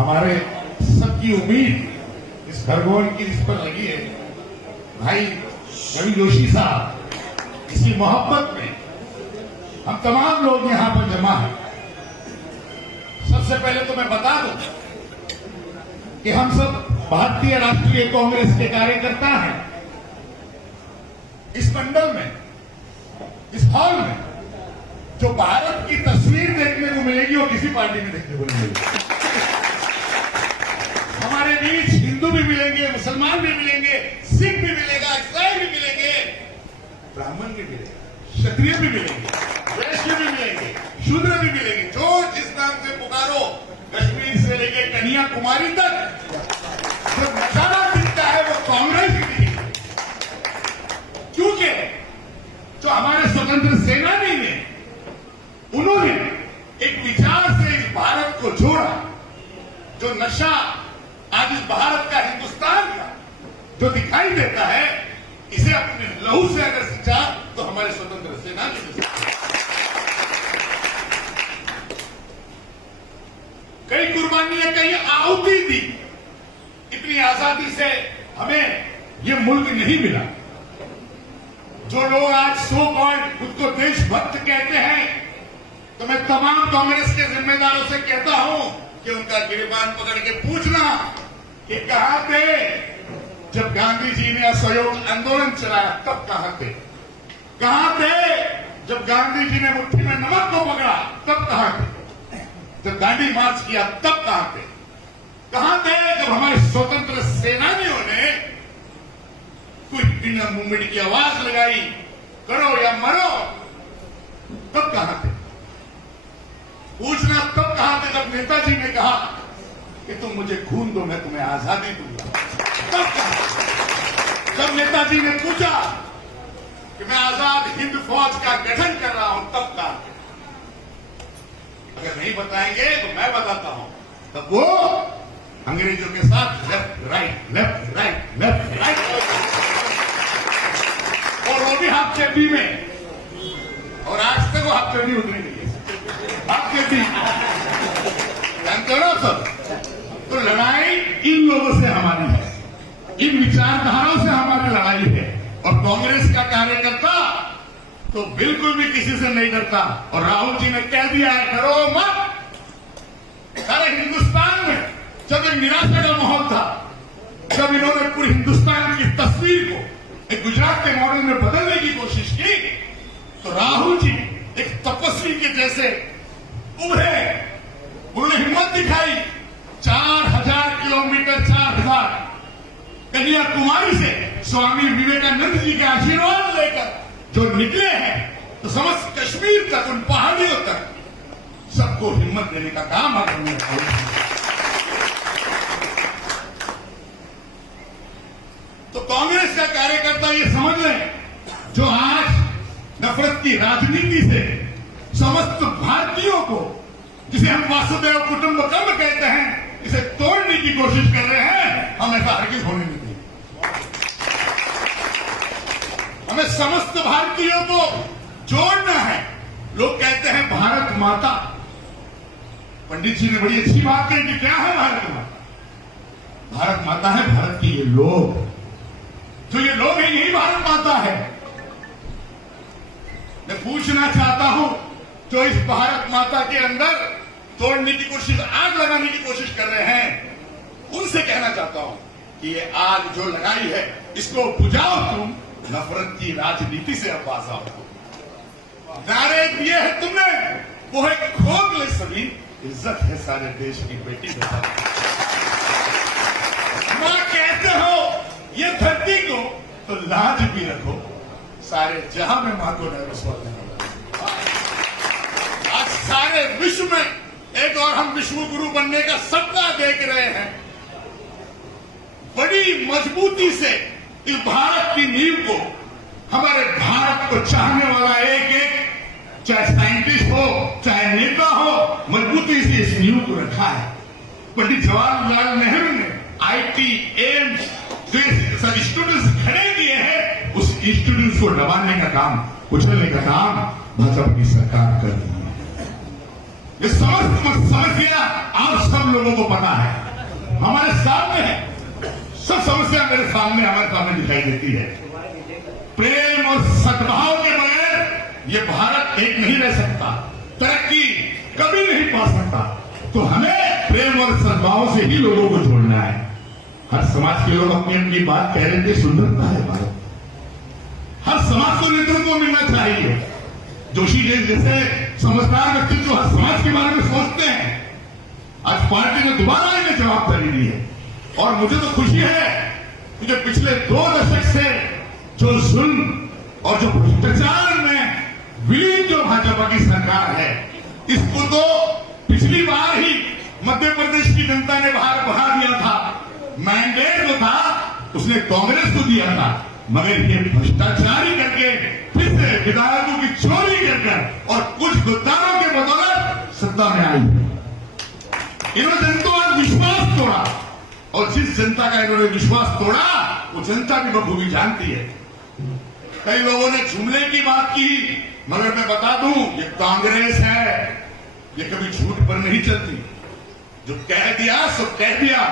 हमारे सबकी उम्मीद इस खरगोन की जिस पर लगी है, भाई रवि जोशी साहब, इसी मोहब्बत में हम तमाम लोग यहां पर जमा हैं। सबसे पहले तो मैं बता दूं कि हम सब भारतीय राष्ट्रीय कांग्रेस के कार्यकर्ता हैं। इस मंडल में, इस हॉल में जो भारत की तस्वीर देखने को मिलेगी वो किसी पार्टी में देखने को नहीं मिलेगी। हमारे बीच हिंदू भी मिलेंगे, मुसलमान भी मिलेंगे, सिख भी मिलेगा, ईसाई भी मिलेंगे, ब्राह्मण भी मिलेगा, क्षत्रिय भी मिलेंगे, वैश्य भी मिलेंगे, शूद्र भी मिलेंगे। जो जिस नाम से पुकारो, कश्मीर से लेकर कन्याकुमारी तक जो नजारा दिखता है वो कांग्रेस ही दिखेगी। क्योंकि जो हमारे स्वतंत्र सेनानी ने, उन्होंने एक विचार से इस भारत को जोड़ा। जो नशा आज इस भारत का, हिंदुस्तान का जो दिखाई देता है, इसे अपने लहू से अगर सिंचा तो हमारे स्वतंत्र सेनानी ने कई कुर्बानियां, कई आहुति दी। इतनी आजादी से हमें ये मुल्क नहीं मिला। जो लोग आज सो कॉल्ड खुद को देशभक्त कहते हैं, तो मैं तमाम कांग्रेस के जिम्मेदारों से कहता हूं कि उनका गिरबान पकड़ के पूछना कि कहां थे जब गांधी जी ने असहयोग आंदोलन चलाया, तब कहां थे? कहां थे जब गांधी जी ने मुट्ठी में नमक को पकड़ा, तब कहां थे? जब दांडी मार्च किया, तब कहां थे? कहां थे जब हमारे स्वतंत्र सेनानियों ने क्विट इंडिया मूवमेंट की आवाज लगाई, करो या मरो, तब कहां थे? पूछना तब कहां थे जब नेताजी ने कहा कि तुम मुझे खून दो, मैं तुम्हें आजादी दूंगा। तब कहां? जब नेताजी ने पूछा कि मैं आजाद हिंद फौज का गठन कर रहा हूं, तब कहां थे? अगर नहीं बताएंगे तो मैं बताता हूं, तब वो अंग्रेजों के साथ left right, left right, left right, और वो भी हाफ चड्डी में। और आज तक वो हाफ चड्डी उतरी नहीं है, हाफ चड्डी। जानते हो ना सब? तो लड़ाई इन लोगों से हमारी है, इन विचारधाराओं से हमारी लड़ाई है। और कांग्रेस का कार्यकर्ता तो बिल्कुल भी किसी से नहीं डरता। और राहुल जी ने कह दिया है, डरो मत। सारे हिंदुस्तान में जब एक निराशा का माहौल था, जब इन्होंने पूरे हिंदुस्तान की तस्वीर को एक गुजरात के मॉडल में बदलने की कोशिश की, तो राहुल जी एक तपस्वी के जैसे उभरे, उन्होंने हिम्मत दिखाई। 4000 किलोमीटर, 4000 कन्याकुमारी से स्वामी विवेकानंद जी के आशीर्वाद लेकर जो निकले हैं, तो समस्त कश्मीर तक, उन पहाड़ियों तक सबको हिम्मत देने का काम हमने किया। तो कांग्रेस का कार्यकर्ता ये समझ लें, जो आज नफरत की राजनीति से समस्त भारतीयों को, जिसे हम वासुदेव कुटुंबकम कहते हैं, इसे तोड़ने की कोशिश कर रहे हैं, हम ऐसा हरगिज होने नहीं देंगे। हमें समस्त भारतीयों को जोड़ना है। लोग कहते हैं भारत माता। पंडित जी ने बड़ी अच्छी बात कही कि क्या है भारत माता? भारत माता है भारत के ये लोग। जो ये लोग हैं, यही भारत माता है। मैं पूछना चाहता हूं, जो इस भारत माता के अंदर तोड़ने की कोशिश, आग लगाने की कोशिश कर रहे हैं, उनसे कहना चाहता हूं कि ये आग जो लगाई है, इसको बुझाओ तुम। नफरत की राजनीति से अब बाज आओ। नारे दिए हैं तुमने, वो है खोद ले सभी, इज्जत है सारे देश की बेटी बता। मां कहते हो ये धरती को, तो लाज भी रखो, सारे जहां में मां को न रुसवा देना। आज सारे विश्व में एक और हम विश्व गुरु बनने का सपना देख रहे हैं। बड़ी मजबूती से इस भारत की नींव को, हमारे भारत को चाहने वाला एक एक, चाहे साइंटिस्ट हो, चाहे नेता हो, मजबूती से इस नींव को रखा है। पंडित जवाहरलाल नेहरू ने आईटी, एम्स जो स्टूडेंट्स खड़े किए हैं, उस स्टूडेंट्स को दबाने का काम, कुचलने का काम भाजपा की सरकार कर रही है। ये समस्या आप सब लोगों को पता है, हमारे सामने है। सब समस्या मेरे सामने, हमारे सामने दिखाई देती है। प्रेम और सद्भाव के बगैर ये भारत एक नहीं रह सकता, तरक्की कभी नहीं पा सकता। तो हमें प्रेम और सद्भाव से ही लोगों को जोड़ना है। हर समाज के लोग अपनी अपनी बात कह रहे थे, सुंदरता है भारत। हर समाज को नेतृत्व मिलना चाहिए। जोशी जी जैसे समझदार व्यक्ति जो हर समाज के बारे में सोचते हैं, आज पार्टी ने दोबारा इन्हें जवाबदारी दी है। और मुझे तो खुशी है कि जो पिछले 2 दशक से जो जुल्म और जो भ्रष्टाचार में विलीन जो भाजपा की सरकार है, इसको तो पिछली बार ही मध्य प्रदेश की जनता ने बाहर बढ़ा दिया था। मैंडेट जो था उसने कांग्रेस को दिया था, मगर ये भ्रष्टाचारी करके फिर से विधायकों की चोरी कर और कुछ गुत्तारों के बदौलत सत्ता में आई। इन्होंने जनता का विश्वास तोड़ा, और जिस जनता का इन्होंने विश्वास तोड़ा वो जनता भी बखूबी जानती है। कई लोगों ने जुमले की बात की, मगर मैं बता दूं ये कांग्रेस है, ये कभी झूठ पर नहीं चलती। जो कह दिया सो कह दिया।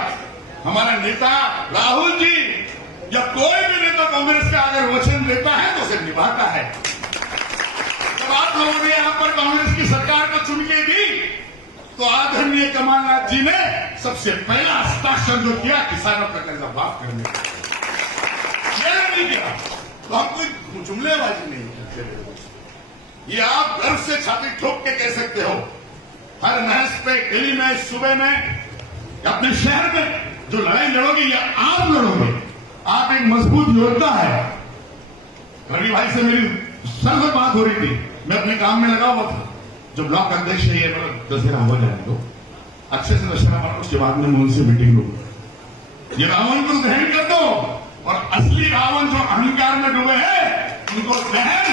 हमारा नेता राहुल जी या कोई भी नेता कांग्रेस का अगर वचन देता है तो उसे निभाता है। जब आप लोगों ने यहां पर कांग्रेस की सरकार को चुन के दी तो आदरणीय कमलनाथ जी ने सबसे पहला हस्ताक्षर जो किया किसानों का कर्जा माफ करने का, यह नहीं किया तो हम कोई जुमलेबाजी नहीं करते। ये आप गर्व से छाती ठोक के कह सकते हो। हर महज पे, गली में, सुबह में, अपने शहर में जो लड़ाई लड़ोगे या आप लड़ोगे, आप एक मजबूत योद्धा है। रवि भाई से मेरी सर्व बात हो रही थी, मैं अपने काम में लगा हुआ था। जो ब्लॉक अध्यक्ष है ये मतलब दशहरा हो जाने दो, अच्छे से दशहरा बना, उसके बाद में उनसे मीटिंग लो। ये रावण को दहन कर दो, और असली रावण जो अहंकार में डूबे हैं उनको दहन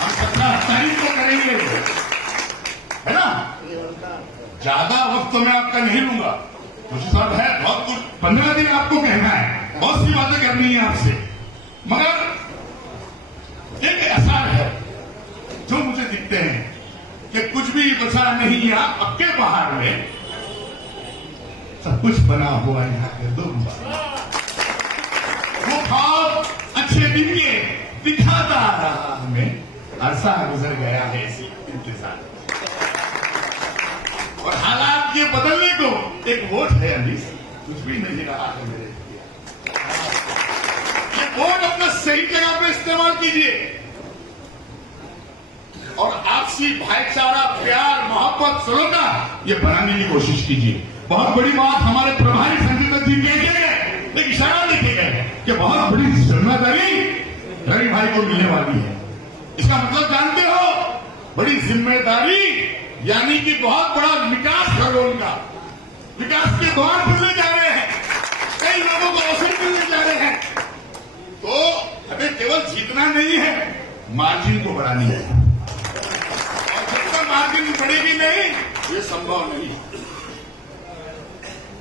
हम 17 तारीख को करेंगे, है ना। ज्यादा वक्त तो मैं आपका नहीं लूंगा, कुछ सब है बहुत कुछ, 15 दिन आपको कहना है, बहुत सी बातें करनी है आपसे। मगर एक ऐसा है जो मुझे दिखते हैं कि कुछ भी बचा नहीं है आपके बाहर में, सब कुछ बना हुआ यहाँ के दो। वो ख्वाब अच्छे दिन के दिखाता आ रहा, हमें अरसा गुजर गया है इसी इंतजार, और हालात के बदलने को एक वोट है अभी, कुछ भी नहीं रहा है मेरे। ये वोट अपना सही जगह पे इस्तेमाल कीजिए, और आपसी भाईचारा, प्यार, मोहब्बत, सरोता ये बनाने की कोशिश कीजिए। बहुत बड़ी बात हमारे प्रभारी संजय दत्त जी कह गए, एक इशारा देखे गए कि बहुत बड़ी जिम्मेदारी रवि भाई को मिलने वाली है। इसका मतलब जानते हो, बड़ी जिम्मेदारी यानी कि बहुत बड़ा विकास है उनका। विकास के द्वार खुलने जा रहे हैं, कई लोगों को अवसर मिलने जा रहे हैं। तो हमें केवल जीतना नहीं है, मार्जिन को बढ़ानी है, और जब तक मार्जिन बढ़ेगी नहीं ये संभव नहीं।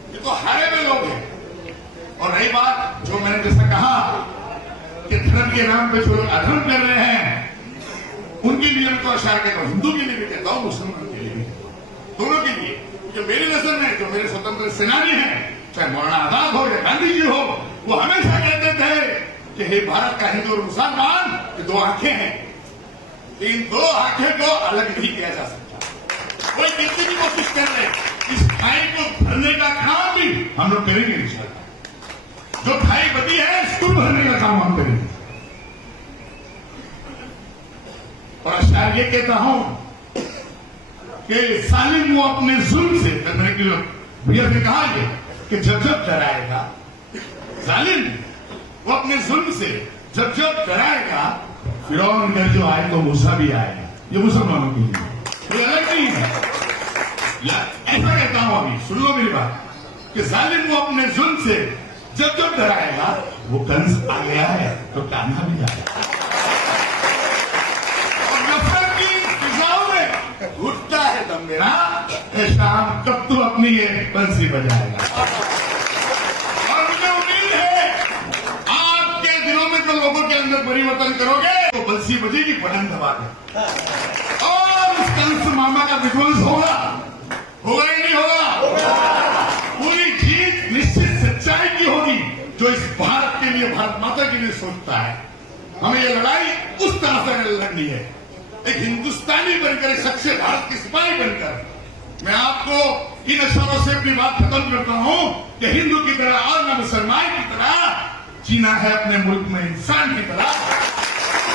ये तो हारे हुए लोग हैं। और रही बात जो मैंने जैसा कहा कि धर्म के नाम पे जो लोग अधर्म कर रहे हैं, उनके लिए मैं तो अशार कहता हूं, हिंदू के लिए भी कहता हूं, मुसलमान के लिए भी, दोनों के लिए। जो मेरी नजर में जो मेरे स्वतंत्र सेनानी हैं, चाहे मौलाना आजाद हो या गांधी जी हो, वो हमेशा कहते थे कि हे भारत का हिंदू और मुसलमान ये 2 आंखें हैं, इन 2 आंखें को अलग नहीं किया जा सकता। कोई कितनी भी कोशिश कर रहे, इस खाई को भरने का काम भी हम लोग करेंगे इंशाअल्लाह। जो खाई बची है इसको भरने का काम हम करेंगे। और अशार ये कहता हूं कि सालिम वो अपने जुल्म से, मैंने भैया ने कहा कि जब जब डराएगा जालिम, वो अपने जुल्म से जब जब डराएगा, फिरौन का जो आए तो मूसा भी आएगा। ये मुसलमानों के लिए कोई अलग नहीं है। या ऐसा कहता हूं, अभी सुन लो मेरी बात, कि जालिम वो अपने जुल्म से जब जब डराएगा, वो कंस आ गया है तो कान्हा भी आएगा। और नफरत की फिजाओं में घुटता है दम मेरा, शाम कब तू अपनी ये बंसी बजाएगा। और मुझे उम्मीद है आपके दिनों में तो लोगों के अंदर परिवर्तन करोगे तो बंसी बजेगी, बटन दबा के, और कंस मामा का विध्वंस होगा या नहीं होगा? पूरी जीत निश्चित सच्चाई की होगी जो इस भारत के लिए, भारत माता के लिए सोचता है। हमें ये लड़ाई उस तरह से लड़नी है, एक हिंदुस्तानी बनकर, एक सच्चे भारत के सिपाही बनकर। मैं आपको इन अक्षरों से अपनी बात खत्म करता हूं कि हिंदू की तरह और न मुसलमान की तरह जीना है अपने मुल्क में इंसान की तरह।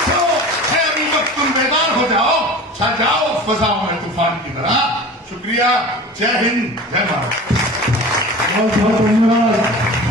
तो है अभी वक्त, तुम बेदार हो जाओ, छा जाओ फजाओं में तूफान की तरह। शुक्रिया, जय हिंद, जय भारत। बहुत बहुत धन्यवाद।